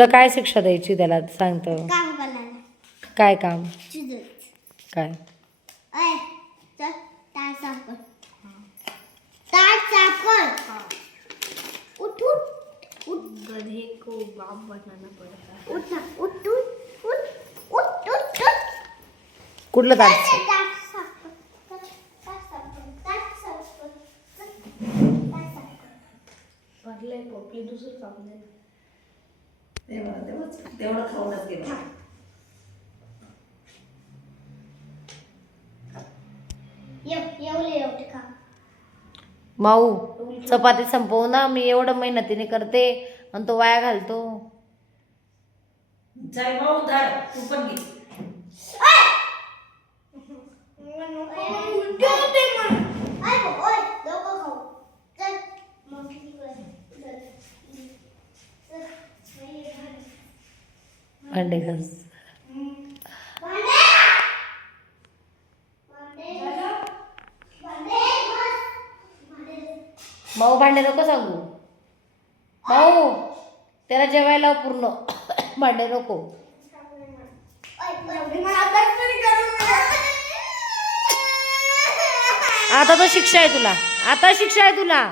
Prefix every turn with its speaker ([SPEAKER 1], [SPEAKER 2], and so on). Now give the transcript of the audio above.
[SPEAKER 1] तुला काय शिक्षा द्यायची त्याला? सांगतो.
[SPEAKER 2] काम करायला
[SPEAKER 1] काय काम? काय?
[SPEAKER 3] गधे को बाप बनाना पड़ता
[SPEAKER 2] उठ उठ. उठ. उठ
[SPEAKER 1] कुठलं ताट
[SPEAKER 3] पपली दुसरं काम नाही
[SPEAKER 4] तेवढं तेवढंच तेवढं खाऊनच गेलं.
[SPEAKER 1] माऊ चपाती संपवू ना मी एवढं मेहनतीने करते आणि तो वाया घालतो.
[SPEAKER 4] चल भाऊ धर तू पण घे.
[SPEAKER 1] भांडे घास माऊ भांडे नको सांगू. माऊ त्याला जेवायला पूर्ण. भांडे नको. आता तो शिक्षा आहे तुला. आता शिक्षा आहे तुला.